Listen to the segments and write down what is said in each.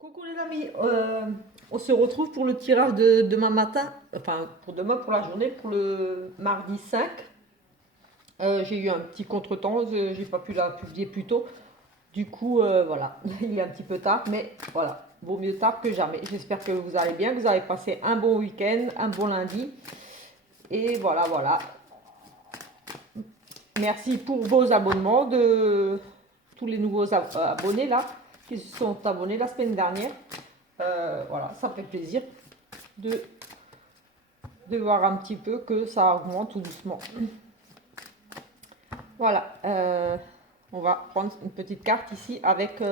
Coucou les amis, on se retrouve pour le tirage de demain matin, enfin pour demain pour la journée, pour le mardi 5. J'ai eu un petit contretemps, j'ai pas pu la publier plus tôt. Du coup, voilà, il est un petit peu tard, mais voilà, vaut mieux tard que jamais. J'espère que vous allez bien, que vous avez passé un bon week-end, un bon lundi. Et voilà, voilà. Merci pour vos abonnements de tous les nouveaux abonnés là, qui se sont abonnés la semaine dernière. Voilà, ça fait plaisir de voir un petit peu que ça augmente tout doucement. Voilà, on va prendre une petite carte ici avec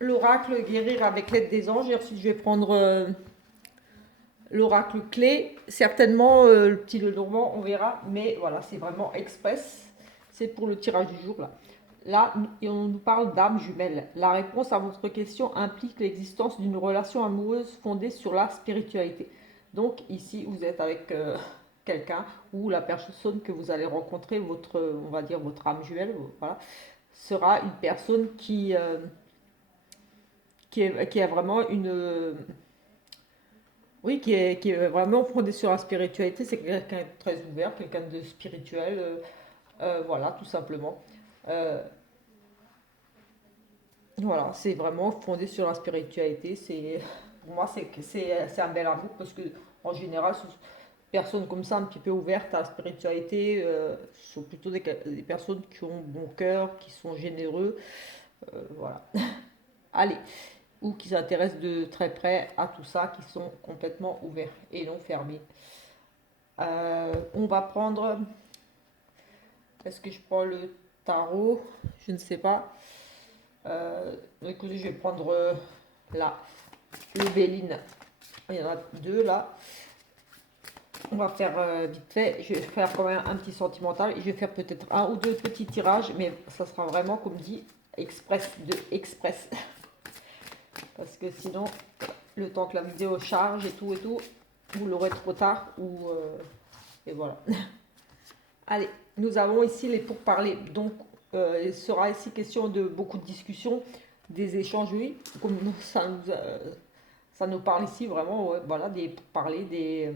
l'oracle guérir avec l'aide des anges. Et ensuite, je vais prendre l'oracle clé. Certainement, le petit Lenormand, on verra. Mais voilà, c'est vraiment express. C'est pour le tirage du jour là. Là, on nous parle d'âme jumelle. La réponse à votre question implique l'existence d'une relation amoureuse fondée sur la spiritualité. Donc ici, vous êtes avec quelqu'un ou la personne que vous allez rencontrer, votre, on va dire votre âme jumelle, voilà, sera une personne qui est vraiment une, oui, qui est vraiment fondée sur la spiritualité. C'est quelqu'un de très ouvert, quelqu'un de spirituel, voilà, tout simplement. Euh, Voilà, c'est vraiment fondé sur la spiritualité. Pour moi, c'est un bel amour parce que, en général, ce personnes comme ça, un petit peu ouvertes à la spiritualité, sont plutôt des personnes qui ont bon cœur, qui sont généreux, voilà. Allez, ou qui s'intéressent de très près à tout ça, qui sont complètement ouverts et non fermés. On va prendre. Est-ce que je prends le tarot? Je ne sais pas. Écoutez, je vais prendre là. Le Béline. Il y en a deux là. On va faire vite fait. Je vais faire quand même un petit sentimental. Et je vais faire peut-être un ou deux petits tirages. Mais ça sera vraiment, comme dit, express de express. Parce que sinon, le temps que la vidéo charge et tout, vous l'aurez trop tard. Et voilà. Allez, nous avons ici les pourparlers. Donc, il sera ici question de beaucoup de discussions, des échanges, oui. Comme ça nous parle ici vraiment, ouais, voilà, des pourparlers,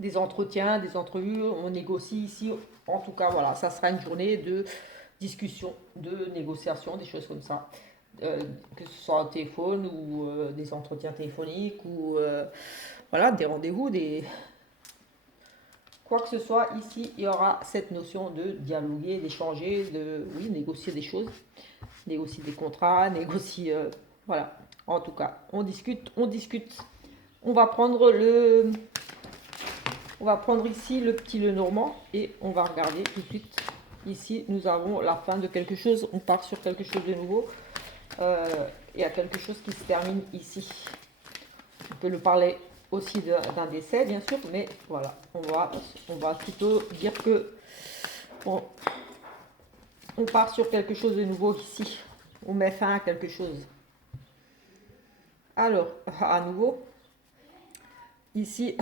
des entretiens, des entrevues. On négocie ici. En tout cas, voilà, ça sera une journée de discussion, de négociation, des choses comme ça. Que ce soit au téléphone ou des entretiens téléphoniques ou voilà, des rendez-vous, quoi que ce soit, ici, il y aura cette notion de dialoguer, d'échanger, de, oui, négocier des choses, négocier des contrats, négocier, voilà. En tout cas, on discute, on discute. On va prendre on va prendre ici le petit Lenormand et on va regarder tout de suite. Ici, nous avons la fin de quelque chose. On part sur quelque chose de nouveau. Il y a quelque chose qui se termine ici. On peut le parler aussi d'un décès, bien sûr, mais voilà, on va plutôt dire que on part sur quelque chose de nouveau ici. On met fin à quelque chose. Alors, à nouveau, ici,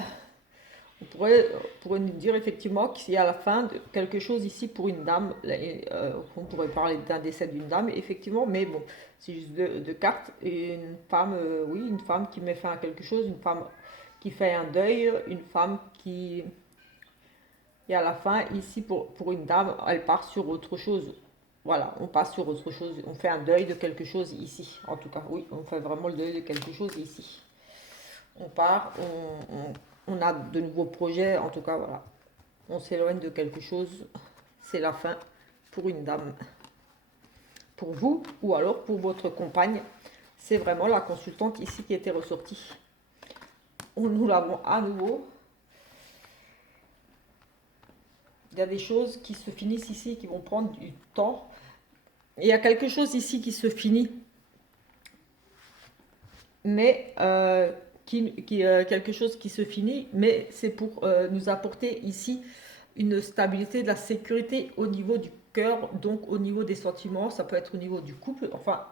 pourrait nous dire effectivement qu'il y a la fin de quelque chose ici pour une dame. On pourrait parler d'un décès d'une dame, effectivement, mais bon, c'est juste deux cartes. Et une femme, oui, une femme qui met fin à quelque chose, une femme qui fait un deuil, une femme qui. Et à la fin, ici, pour une dame, elle part sur autre chose. Voilà, on passe sur autre chose. On fait un deuil de quelque chose ici. En tout cas, oui, on fait vraiment le deuil de quelque chose ici. On part, on a de nouveaux projets. En tout cas, voilà. On s'éloigne de quelque chose. C'est la fin pour une dame. Pour vous ou alors pour votre compagne. C'est vraiment la consultante ici qui était ressortie. Nous l'avons à nouveau. Il y a des choses qui se finissent ici, qui vont prendre du temps. Il y a quelque chose ici qui se finit, mais quelque chose qui se finit, mais c'est pour nous apporter ici une stabilité, de la sécurité au niveau du cœur, donc au niveau des sentiments, ça peut être au niveau du couple. Enfin,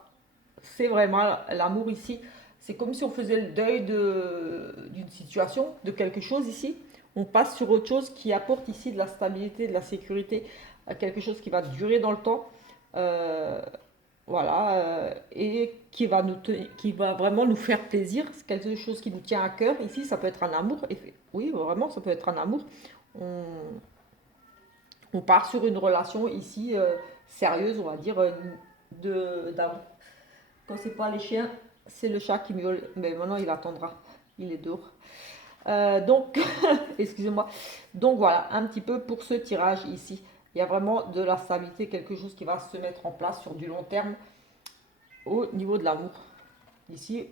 c'est vraiment l'amour ici. C'est comme si on faisait le deuil d'une situation, de quelque chose ici. On passe sur autre chose qui apporte ici de la stabilité, de la sécurité, à quelque chose qui va durer dans le temps. Euh, voilà, et qui va vraiment nous faire plaisir. C'est quelque chose qui nous tient à cœur. Ici, ça peut être un amour. Oui, vraiment, ça peut être un amour. On, on part sur une relation ici sérieuse, on va dire, d'amour. Quand c'est pas les chiens, c'est le chat qui miaule. Mais maintenant, il attendra. Il est dehors. Donc, excusez-moi. Donc voilà, un petit peu pour ce tirage ici. Il y a vraiment de la stabilité, quelque chose qui va se mettre en place sur du long terme au niveau de l'amour. Ici,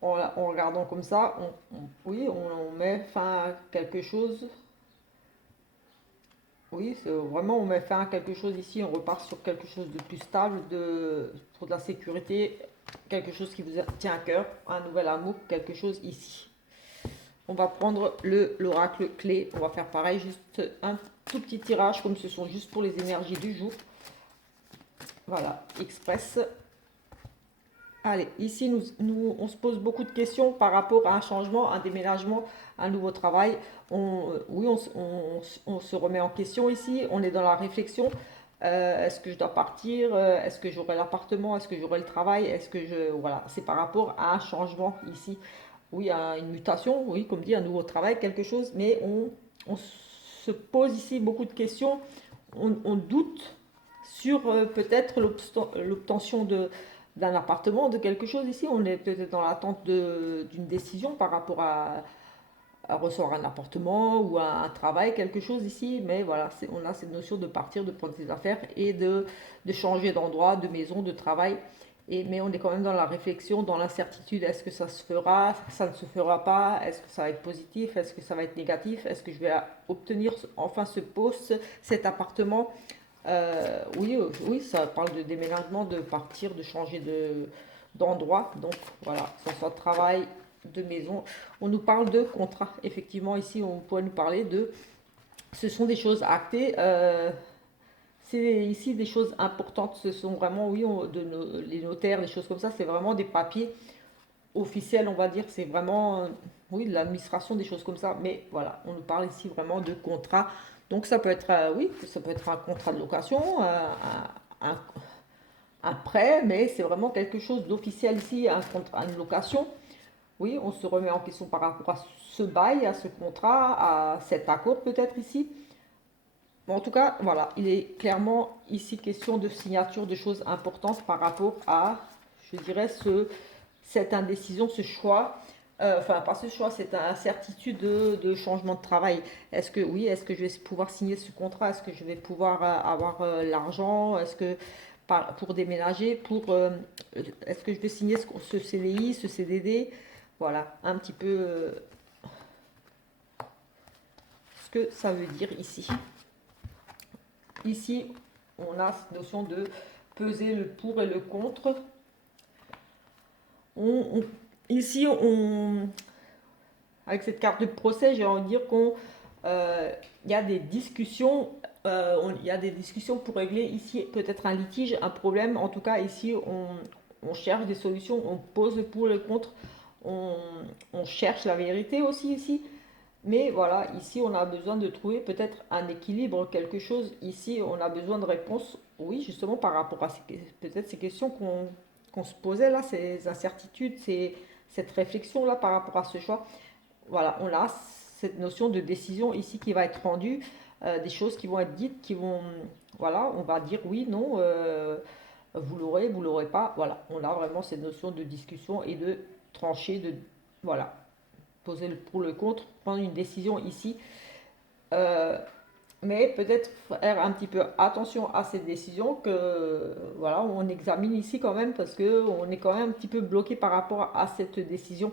en regardant comme ça, oui, on met fin à quelque chose. Oui, c'est vraiment, on met fin à quelque chose ici, on repart sur quelque chose de plus stable, pour de la sécurité, quelque chose qui vous tient à cœur, un nouvel amour, quelque chose ici. On va prendre l'oracle clé, on va faire pareil, juste un tout petit tirage, comme ce sont juste pour les énergies du jour. Voilà, express. Allez, ici, on se pose beaucoup de questions par rapport à un changement, un déménagement, un nouveau travail. Oui, on se remet en question ici, on est dans la réflexion. Est-ce que je dois partir? Est-ce que j'aurai l'appartement? Est-ce que j'aurai le travail? Est-ce que je... Voilà, c'est par rapport à un changement ici. Oui, à une mutation, oui, comme dit, un nouveau travail, quelque chose, mais on se pose ici beaucoup de questions. On doute sur peut-être l'obtention d'un appartement, de quelque chose ici. On est peut-être dans l'attente d'une décision par rapport à recevoir un appartement ou un travail, quelque chose ici. Mais voilà, on a cette notion de partir, de prendre ses affaires et de changer d'endroit, de maison, de travail. Mais on est quand même dans la réflexion, dans l'incertitude. Est-ce que ça se fera? Ça ne se fera pas? Est-ce que ça va être positif? Est-ce que ça va être négatif? Est-ce que je vais obtenir enfin ce poste, cet appartement? Oui, oui, ça parle de déménagement, de partir, de changer d'endroit. Donc voilà, ça soit de travail, de maison. On nous parle de contrat. Effectivement, ici, on pourrait nous parler de... Ce sont des choses actées. C'est ici des choses importantes. Ce sont vraiment, oui, les notaires, des choses comme ça. C'est vraiment des papiers officiels, on va dire. C'est vraiment, oui, de l'administration, des choses comme ça. Mais voilà, on nous parle ici vraiment de contrat. Donc ça peut être, oui, ça peut être un contrat de location, un, un prêt, mais c'est vraiment quelque chose d'officiel ici, un contrat, une location. Oui, on se remet en question par rapport à ce bail, à ce contrat, à cet accord peut-être ici. Bon, en tout cas, voilà, il est clairement ici question de signature de choses importantes par rapport à, je dirais, cette indécision, ce choix, enfin pas ce choix, cette incertitude de changement de travail. Est-ce que oui, est-ce que je vais pouvoir signer ce contrat? Est-ce que je vais pouvoir avoir l'argent? Est-ce que pour déménager, est-ce que je vais signer ce CDI, ce CDD? Voilà, un petit peu ce que ça veut dire ici. Ici, on a cette notion de peser le pour et le contre. Ici, avec cette carte de procès, j'ai envie de dire qu'il y a des discussions. Il y a des discussions pour régler ici peut-être un litige, un problème. En tout cas, ici, on cherche des solutions, on pose le pour et le contre, on, on cherche la vérité aussi ici. Mais voilà, ici on a besoin de trouver peut-être un équilibre, quelque chose. Ici on a besoin de réponses, oui, justement par rapport à peut-être ces questions qu'on se posait là, ces incertitudes, cette réflexion là par rapport à ce choix. Voilà, on a cette notion de décision ici qui va être rendue, des choses qui vont être dites, voilà, on va dire oui, non, vous l'aurez pas. Voilà, on a vraiment cette notion de discussion et de trancher, voilà, poser le pour le contre, prendre une décision ici. Euh, mais peut-être faire un petit peu attention à cette décision que voilà, on examine ici quand même parce que on est quand même un petit peu bloqué par rapport à cette décision.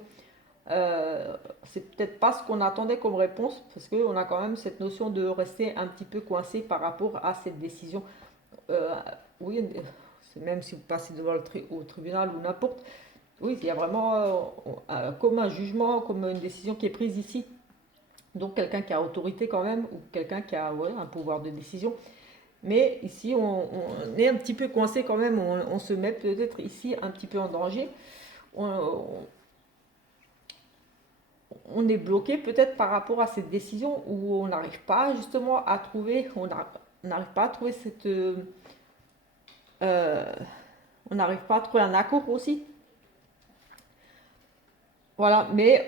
C'est peut-être pas ce qu'on attendait comme réponse parce qu'on a quand même cette notion de rester un petit peu coincé par rapport à cette décision. Euh, oui, même si vous passez devant au tribunal ou n'importe, oui, il y a vraiment comme un jugement, comme une décision qui est prise ici. Donc quelqu'un qui a autorité quand même, ou quelqu'un qui a ouais, un pouvoir de décision. Mais ici, on est un petit peu coincé quand même, on se met peut-être ici un petit peu en danger. On est bloqué peut-être par rapport à cette décision où on n'arrive pas justement à trouver, on n'arrive pas à trouver cette... On n'arrive pas à trouver un accord aussi. Voilà, mais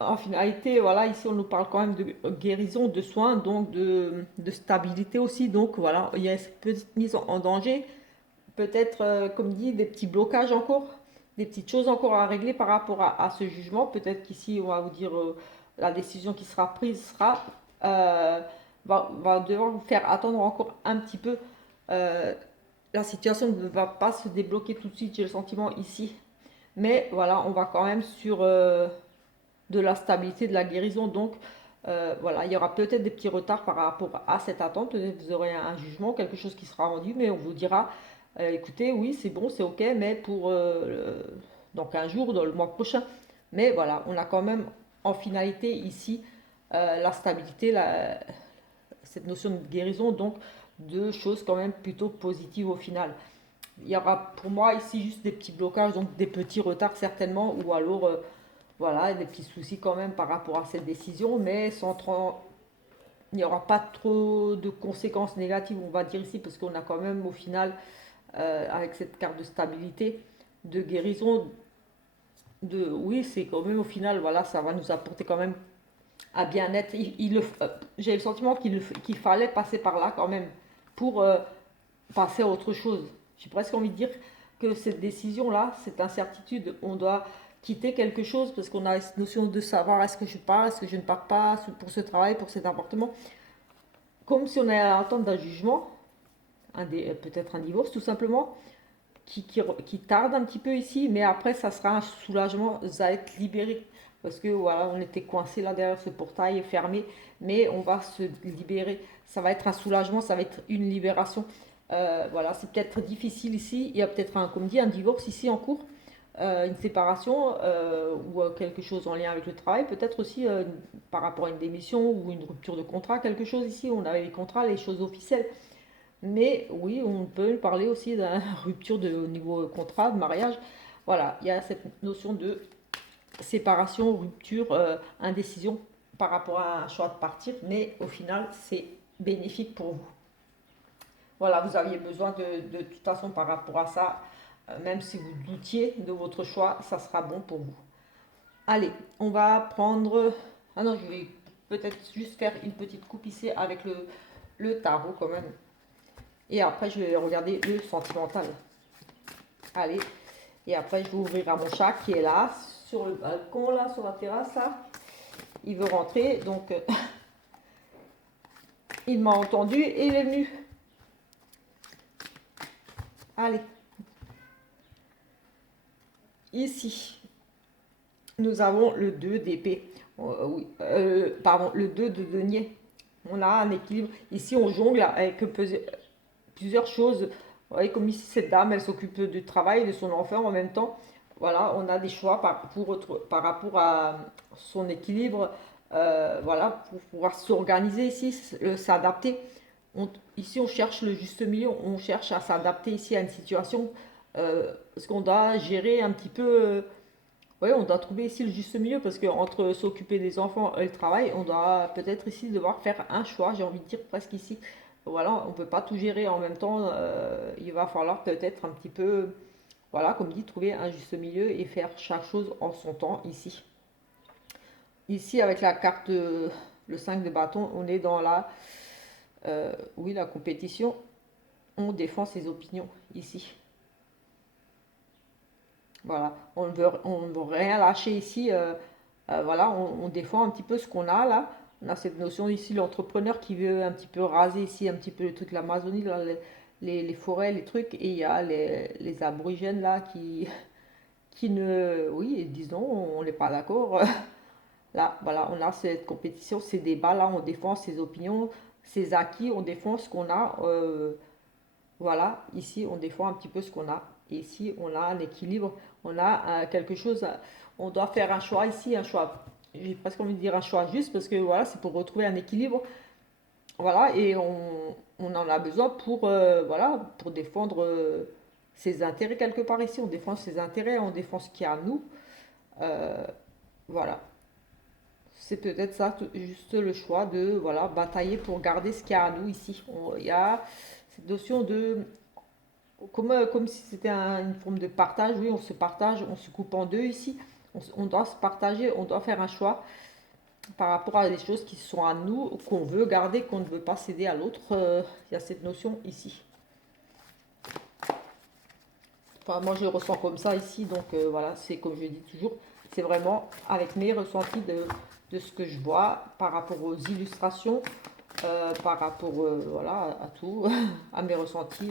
en finalité, voilà, ici on nous parle quand même de guérison, de soins, donc de stabilité aussi. Donc voilà, il y a cette petite mise en danger. Peut-être, comme dit, des petits blocages encore, des petites choses encore à régler par rapport à ce jugement. Peut-être qu'ici, on va vous dire la décision qui sera prise euh, va devoir vous faire attendre encore un petit peu. Euh, la situation ne va pas se débloquer tout de suite, j'ai le sentiment ici. Mais voilà, on va quand même sur de la stabilité, de la guérison. Donc voilà, il y aura peut-être des petits retards par rapport à cette attente. Peut-être vous aurez un jugement, quelque chose qui sera rendu, mais on vous dira, écoutez, oui, c'est bon, c'est ok, mais pour dans 15 jours, dans le mois prochain. Mais voilà, on a quand même en finalité ici la stabilité, cette notion de guérison, donc de choses quand même plutôt positives au final. Il y aura pour moi ici juste des petits blocages, donc des petits retards certainement, ou alors voilà, des petits soucis quand même par rapport à cette décision, mais sans trop, il n'y aura pas trop de conséquences négatives, on va dire ici, parce qu'on a quand même au final, avec cette carte de stabilité, de guérison, oui, c'est quand même au final, voilà, ça va nous apporter quand même à bien-être. J'ai le sentiment qu'il fallait passer par là quand même pour passer à autre chose. J'ai presque envie de dire que cette décision-là, cette incertitude, on doit quitter quelque chose parce qu'on a cette notion de savoir est-ce que je pars, est-ce que je ne pars pas pour ce travail, pour cet appartement. Comme si on allait attendre d'un jugement, peut-être un divorce tout simplement, qui tarde un petit peu ici, mais après ça sera un soulagement, ça va être libéré. Parce que voilà, on était coincé là derrière ce portail fermé, mais on va se libérer. Ça va être un soulagement, ça va être une libération. Voilà, c'est peut-être difficile ici. Il y a peut-être un, comme dit, un divorce ici en cours, une séparation ou quelque chose en lien avec le travail. Peut-être aussi par rapport à une démission ou une rupture de contrat, quelque chose ici. On a les contrats, les choses officielles. Mais oui, on peut parler aussi d'une rupture au niveau contrat, de mariage. Voilà, il y a cette notion de séparation, rupture, indécision par rapport à un choix de partir, mais au final, c'est bénéfique pour vous. Voilà, vous aviez besoin de toute façon par rapport à ça, même si vous doutiez de votre choix, ça sera bon pour vous. Allez, on va prendre... Ah non, je vais peut-être juste faire une petite coupe ici avec le tarot quand même. Et après, je vais regarder le sentimental. Allez. Et après, je vais ouvrir à mon chat qui est là, sur le balcon, là, sur la terrasse, là. Il veut rentrer, donc il m'a entendu et il est venu. Allez. Ici, nous avons le 2 d'épée. Oui, pardon, le 2 de denier. On a un équilibre. Ici, on jongle avec plusieurs choses. Vous voyez, comme ici, cette dame, elle s'occupe du travail de son enfant en même temps. Voilà, on a des choix par rapport à son équilibre. Voilà, pour pouvoir s'organiser ici, s'adapter. Ici, on cherche le juste milieu. On cherche à s'adapter ici à une situation. Parce qu'on doit gérer un petit peu. Oui, on doit trouver ici le juste milieu parce qu'entre s'occuper des enfants et le travail, on doit peut-être ici devoir faire un choix, j'ai envie de dire presque ici. Voilà, on ne peut pas tout gérer en même temps. Il va falloir peut-être un petit peu, voilà, comme dit, trouver un juste milieu et faire chaque chose en son temps ici. Ici, avec la carte, le 5 de bâton, on est dans oui, la compétition. On défend ses opinions ici. Voilà, on ne veut rien lâcher ici. Voilà, on défend un petit peu ce qu'on a là. On a cette notion ici, l'entrepreneur qui veut un petit peu raser ici, un petit peu le truc, l'Amazonie, les forêts, les trucs. Et il y a les aborigènes là qui ne. Oui, ils disent non, on n'est pas d'accord. Là, voilà, on a cette compétition, ces débats là, on défend ses opinions, ses acquis, on défend ce qu'on a. Voilà, ici on défend un petit peu ce qu'on a. Et ici on a un équilibre, on a quelque chose, on doit faire un choix ici, un choix, j'ai presque envie de dire un choix juste parce que voilà, c'est pour retrouver un équilibre. Voilà, et on en a besoin pour, voilà, pour défendre ses intérêts quelque part ici. On défend ses intérêts, on défend ce qu'il y a à nous. Euh, voilà, c'est peut-être ça, juste le choix de voilà, batailler pour garder ce qu'il y a à nous ici. Il y a cette notion de comme si c'était une forme de partage. Oui, on se partage, on se coupe en deux ici. On doit se partager, on doit faire un choix par rapport à des choses qui sont à nous, qu'on veut garder, qu'on ne veut pas céder à l'autre. Il y a cette notion ici. Enfin, moi, je le ressens comme ça ici, donc voilà, c'est comme je dis toujours, c'est vraiment avec mes ressentis de ce que je vois par rapport aux illustrations, par rapport voilà, à tout, à mes ressentis,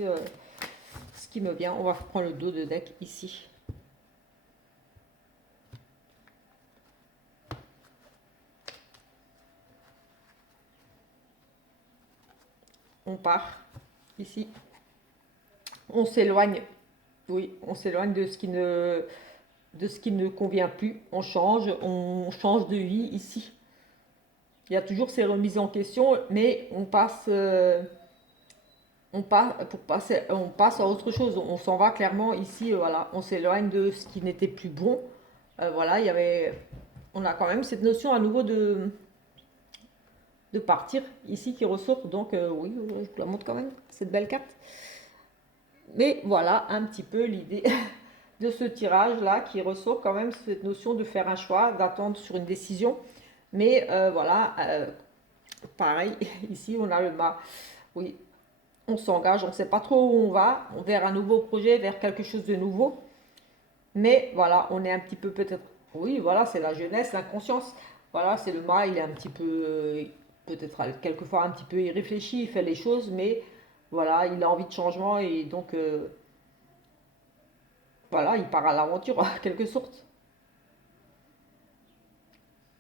ce qui me vient. On va prendre le dos de deck ici. On part ici. On s'éloigne. Oui, on s'éloigne de ce qui ne convient plus. On change de vie ici. Il y a toujours ces remises en question, mais on passe, on passe à autre chose. On s'en va clairement ici, voilà. On s'éloigne de ce qui n'était plus bon. Voilà, on a quand même cette notion à nouveau de partir ici qui ressort. Donc oui, je vous la montre quand même, cette belle carte. Mais voilà un petit peu l'idée de ce tirage-là qui ressort quand même cette notion de faire un choix, d'attendre sur une décision. Mais voilà, pareil, ici on a le mât. Oui, on s'engage, on ne sait pas trop où on va, vers un nouveau projet, vers quelque chose de nouveau. Mais voilà, on est un petit peu peut-être... Oui, voilà, c'est la jeunesse, l'inconscience. Voilà, c'est le mât, il est un petit peu... peut-être quelquefois un petit peu irréfléchi, il fait les choses, mais voilà, il a envie de changement et donc... voilà, il part à l'aventure en quelque sorte.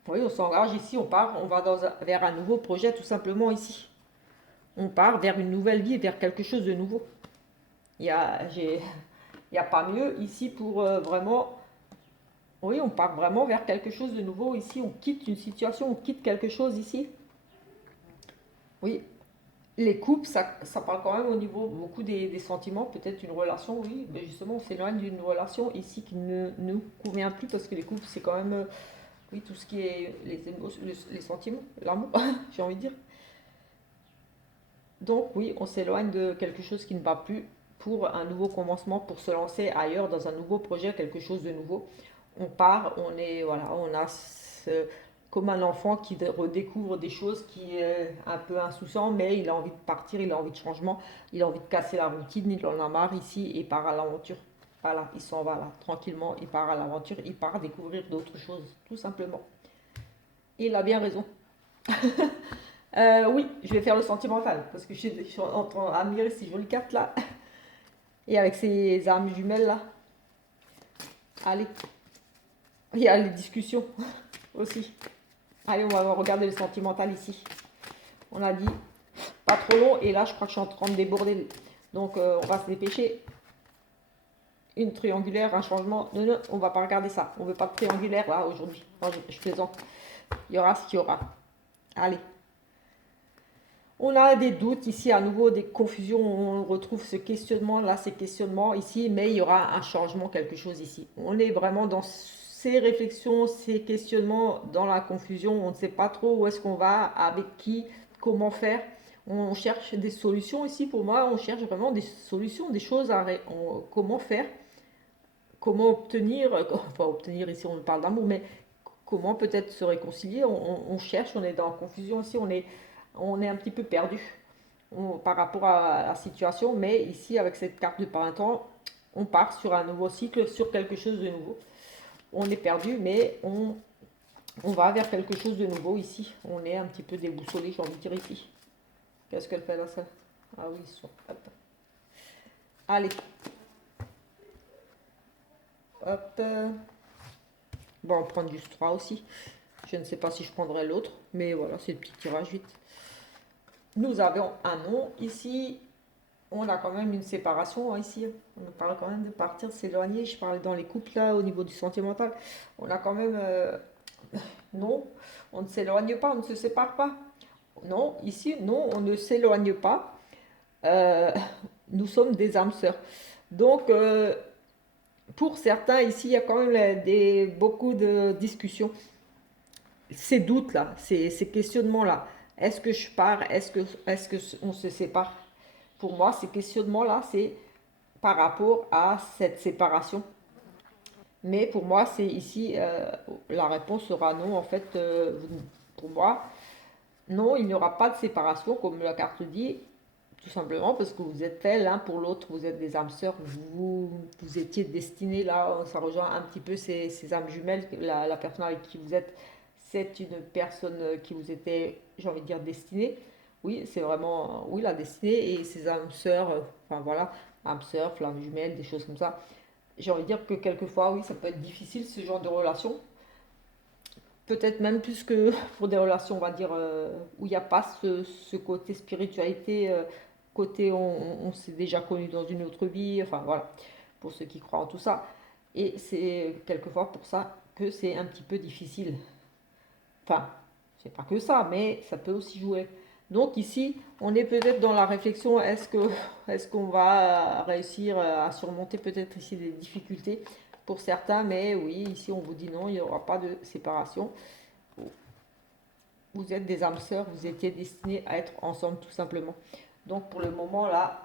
Oui, on s'engage ici, on part, on va vers un nouveau projet tout simplement ici. On part vers une nouvelle vie, vers quelque chose de nouveau. Il y a, il y a pas mieux ici pour vraiment... Oui, on part vraiment vers quelque chose de nouveau ici. On quitte une situation, on quitte quelque chose ici. Oui, les couples, ça parle quand même au niveau beaucoup des sentiments, peut-être une relation, oui, mais justement on s'éloigne d'une relation ici qui ne nous convient plus parce que les couples c'est quand même, oui, tout ce qui est les émotions, les sentiments, l'amour, j'ai envie de dire. Donc oui, on s'éloigne de quelque chose qui ne va plus pour un nouveau commencement, pour se lancer ailleurs dans un nouveau projet, quelque chose de nouveau. On part, on est, voilà, on a comme un enfant qui redécouvre des choses, qui est un peu insouciant, mais il a envie de partir, il a envie de changement, il a envie de casser la routine, il en a marre ici et part à l'aventure. Voilà, il s'en va là, tranquillement, il part à l'aventure, il part découvrir d'autres choses, tout simplement. Il a bien raison. Oui, je vais faire le sentimental parce que je suis en train d'admirer ces jolies cartes là et avec ces armes jumelles là. Allez, il y a les discussions aussi. Allez, on va regarder le sentimental ici. On a dit pas trop long et là je crois que je suis en train de déborder. Donc on va se dépêcher. Une triangulaire, un changement. Non, non, on va pas regarder ça. On veut pas de triangulaire là aujourd'hui. Je plaisante. Il y aura ce qu'il y aura. Allez. On a des doutes ici, à nouveau des confusions, on retrouve ce questionnement là, ces questionnements ici, mais il y aura un changement, quelque chose ici. On est vraiment dans ces réflexions, ces questionnements, dans la confusion, on ne sait pas trop où est-ce qu'on va, avec qui, comment faire. On cherche des solutions ici, pour moi, on cherche vraiment des solutions, des choses comment faire, comment obtenir, enfin obtenir ici on parle d'amour, mais comment peut-être se réconcilier, on cherche, on est dans la confusion ici, on est un petit peu perdu par rapport à la situation, mais ici avec cette carte de printemps, on part sur un nouveau cycle, sur quelque chose de nouveau. On est perdu, mais on va vers quelque chose de nouveau ici. On est un petit peu déboussolé, j'ai envie de dire ici. Qu'est-ce qu'elle fait là, ça? Ah oui, hop. Allez. Hop. Bon, on prend du 3 aussi. Je ne sais pas si je prendrai l'autre, mais voilà, c'est le petit tirage vite. Nous avons un nom ici. On a quand même une séparation ici. On parle quand même de partir, de s'éloigner. Je parlais dans les couples là, au niveau du sentimental. On a quand même... non, on ne s'éloigne pas, on ne se sépare pas. Non, ici, non, on ne s'éloigne pas. Euh, nous sommes des âmes sœurs. Donc, pour certains, ici, il y a quand même beaucoup de discussions. Ces doutes-là, ces questionnements-là. Est-ce que je pars? Est-ce que on se sépare? Pour moi, ces questionnements-là, c'est par rapport à cette séparation. Mais pour moi, c'est ici, la réponse sera non. En fait, pour moi, non, il n'y aura pas de séparation, comme la carte dit, tout simplement parce que vous êtes faits l'un pour l'autre, vous êtes des âmes sœurs, vous étiez destinés, là, ça rejoint un petit peu ces âmes jumelles, la personne avec qui vous êtes, c'est une personne qui vous était, j'ai envie de dire, destinée. Oui, c'est vraiment, oui, la destinée et ces âmes sœurs, enfin voilà, âmes sœurs, flammes jumelles, des choses comme ça. J'ai envie de dire que quelquefois, oui, ça peut être difficile ce genre de relation. Peut-être même plus que pour des relations, on va dire, où il n'y a pas ce côté spiritualité, côté on s'est déjà connu dans une autre vie, enfin voilà, pour ceux qui croient en tout ça. Et c'est quelquefois pour ça que c'est un petit peu difficile. Enfin, c'est pas que ça, mais ça peut aussi jouer. Donc ici, on est peut-être dans la réflexion, est-ce qu'on va réussir à surmonter peut-être ici des difficultés pour certains, mais oui, ici on vous dit non, il n'y aura pas de séparation. Vous êtes des âmes sœurs, vous étiez destinés à être ensemble tout simplement. Donc pour le moment là,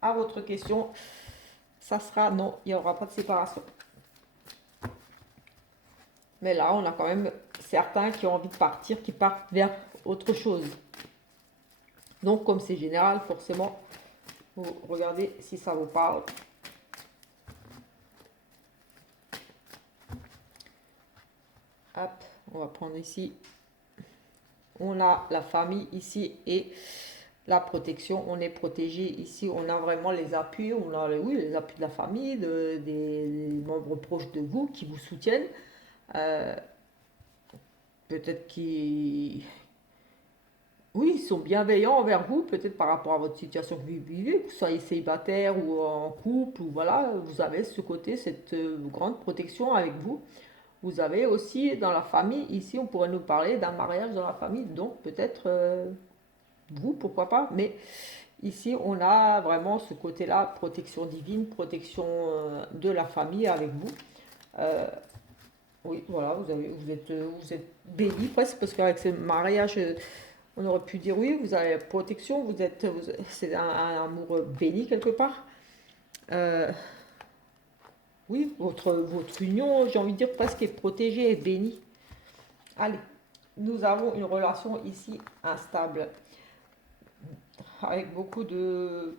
à votre question, ça sera non, il n'y aura pas de séparation. Mais là, on a quand même certains qui ont envie de partir, qui partent vers autre chose. Donc comme c'est général, forcément, vous regardez si ça vous parle. Hop, on va prendre ici. On a la famille ici et la protection. On est protégé ici. On a vraiment les appuis. On a oui, les appuis de la famille, des membres proches de vous qui vous soutiennent. Peut-être qu'ils oui, ils sont bienveillants envers vous, peut-être par rapport à votre situation que vous vivez, que vous soyez célibataire ou en couple, ou voilà, vous avez ce côté, cette grande protection avec vous. Vous avez aussi dans la famille, ici on pourrait nous parler d'un mariage dans la famille, donc peut-être vous, pourquoi pas, mais ici on a vraiment ce côté-là, protection divine, protection de la famille avec vous. Euh, oui, voilà, vous êtes béni presque, parce qu'avec ce mariage, on aurait pu dire oui, vous avez la protection, c'est un amour béni quelque part. Euh, oui, votre union, j'ai envie de dire presque est protégée, est bénie. Allez, nous avons une relation ici instable, avec beaucoup de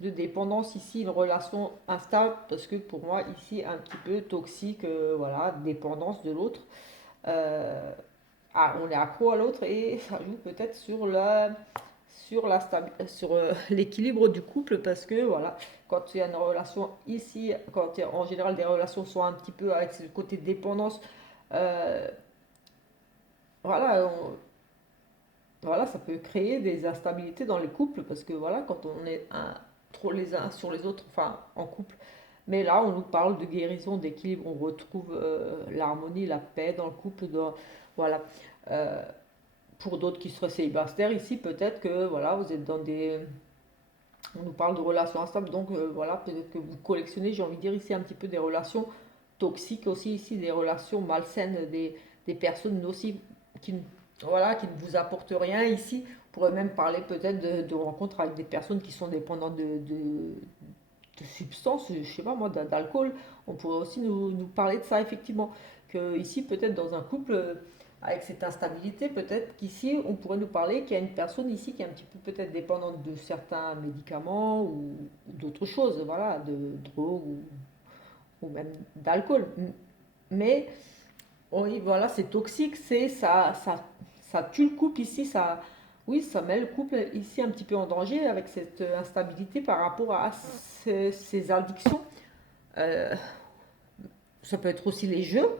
dépendance ici, une relation instable, parce que pour moi ici un petit peu toxique, voilà, dépendance de l'autre. Euh, on est accro à l'autre et ça joue peut-être sur l'équilibre du couple parce que voilà, quand il y a une relation ici, quand il y a, en général des relations sont un petit peu avec ce côté de dépendance, euh, voilà, voilà, ça peut créer des instabilités dans les couples parce que voilà, quand on est trop les uns sur les autres, enfin en couple, mais là on nous parle de guérison, d'équilibre, on retrouve l'harmonie, la paix dans le couple, voilà. Euh, pour d'autres qui seraient célibataires ici, peut-être que voilà, vous êtes dans des. On nous parle de relations instables, donc voilà, peut-être que vous collectionnez, j'ai envie de dire ici un petit peu des relations toxiques aussi, ici des relations malsaines, des personnes nocives qui, voilà, qui ne vous apportent rien ici. On pourrait même parler peut-être de rencontres avec des personnes qui sont dépendantes de substances, je sais pas moi, d'alcool. On pourrait aussi nous parler de ça effectivement. Que ici, peut-être dans un couple, avec cette instabilité, peut-être qu'ici, on pourrait nous parler qu'il y a une personne ici qui est un petit peu peut-être dépendante de certains médicaments ou d'autres choses, voilà, de drogue ou même d'alcool. Mais oui, voilà, c'est toxique, ça tue le couple ici, ça, oui, ça met le couple ici un petit peu en danger avec cette instabilité par rapport à ces addictions. Euh, Ça peut être aussi les jeux.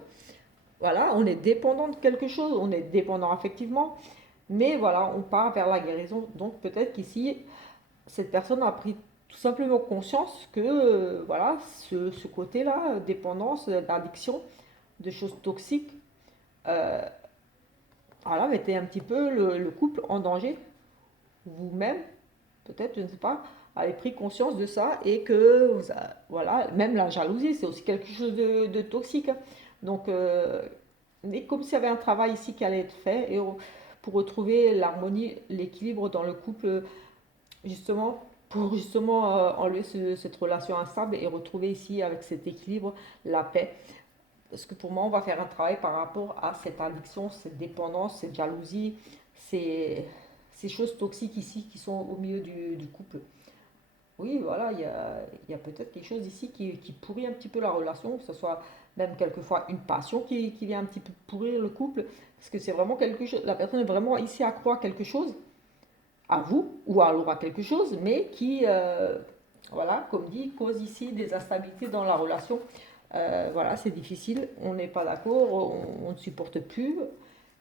Voilà, on est dépendant de quelque chose, on est dépendant affectivement, mais voilà, on part vers la guérison. Donc peut-être qu'ici, cette personne a pris tout simplement conscience que voilà, ce côté-là, dépendance, d'addiction, de choses toxiques, euh, voilà, mettait un petit peu le couple en danger. Vous-même, peut-être, je ne sais pas, avez pris conscience de ça et que, voilà, même la jalousie, c'est aussi quelque chose de toxique, hein. Donc, mais comme s'il y avait un travail ici qui allait être fait pour retrouver l'harmonie, l'équilibre dans le couple, justement, pour justement enlever cette relation instable et retrouver ici avec cet équilibre la paix. Parce que pour moi, on va faire un travail par rapport à cette addiction, cette dépendance, cette jalousie, ces, ces choses toxiques ici qui sont au milieu du couple. Oui, voilà, il y a peut-être quelque chose ici qui pourrit un petit peu la relation, que ce soit même quelquefois une passion qui vient un petit peu pourrir le couple, parce que c'est vraiment quelque chose, la personne est vraiment ici à croire quelque chose, à vous, ou alors à quelque chose, mais qui, voilà, comme dit, cause ici des instabilités dans la relation. Voilà, c'est difficile, on n'est pas d'accord, on ne supporte plus,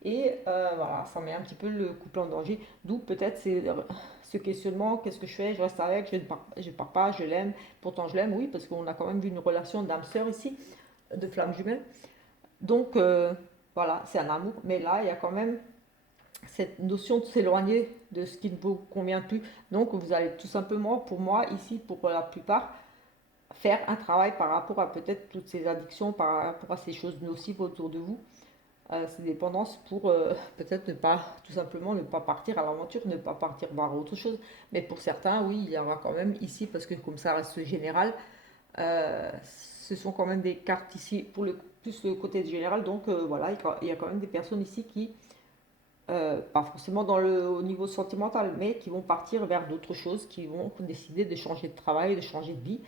et voilà, ça met un petit peu le couple en danger. D'où peut-être ce questionnement, qu'est-ce que je fais? Je reste avec, je pars pas, je l'aime, pourtant je l'aime, oui, parce qu'on a quand même vu une relation d'âme sœur ici, de flamme jumelle. Donc voilà, c'est un amour, mais là, il y a quand même cette notion de s'éloigner de ce qui ne vous convient plus. Donc vous allez tout simplement, pour moi, ici, pour la plupart, faire un travail par rapport à peut-être toutes ces addictions, par rapport à ces choses nocives autour de vous, ces dépendances pour peut-être ne pas, tout simplement, ne pas partir à l'aventure, ne pas partir voir autre chose. Mais pour certains, oui, il y aura quand même ici, parce que comme ça reste général, ce sont quand même des cartes ici pour plus le côté général. Donc voilà, il y a quand même des personnes ici qui pas forcément au niveau sentimental, mais qui vont partir vers d'autres choses, qui vont décider de changer de travail, de changer de vie,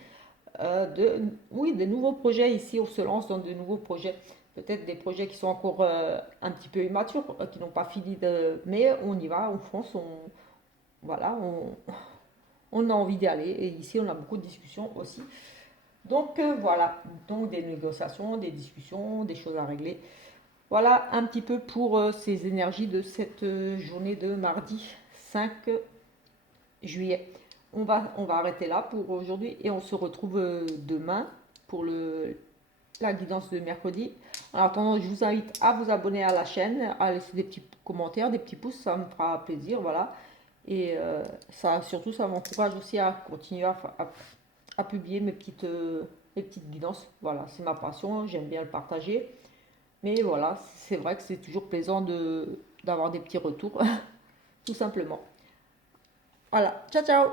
oui, des nouveaux projets ici, on se lance dans de nouveaux projets, peut-être des projets qui sont encore un petit peu immatures, qui n'ont pas fini mais on y va, on fonce, voilà, on a envie d'y aller, et ici on a beaucoup de discussions aussi. Donc voilà, donc des négociations, des discussions, des choses à régler. Voilà un petit peu pour ces énergies de cette journée de mardi 5 juillet. On va arrêter là pour aujourd'hui et on se retrouve demain pour la guidance de mercredi. En attendant, je vous invite à vous abonner à la chaîne, à laisser des petits commentaires, des petits pouces, ça me fera plaisir, voilà. Et ça, surtout, ça m'encourage aussi à continuer à publier mes petites guidances. Voilà, c'est ma passion, j'aime bien le partager. Mais voilà, c'est vrai que c'est toujours plaisant d'avoir des petits retours, tout simplement. Voilà, ciao ciao!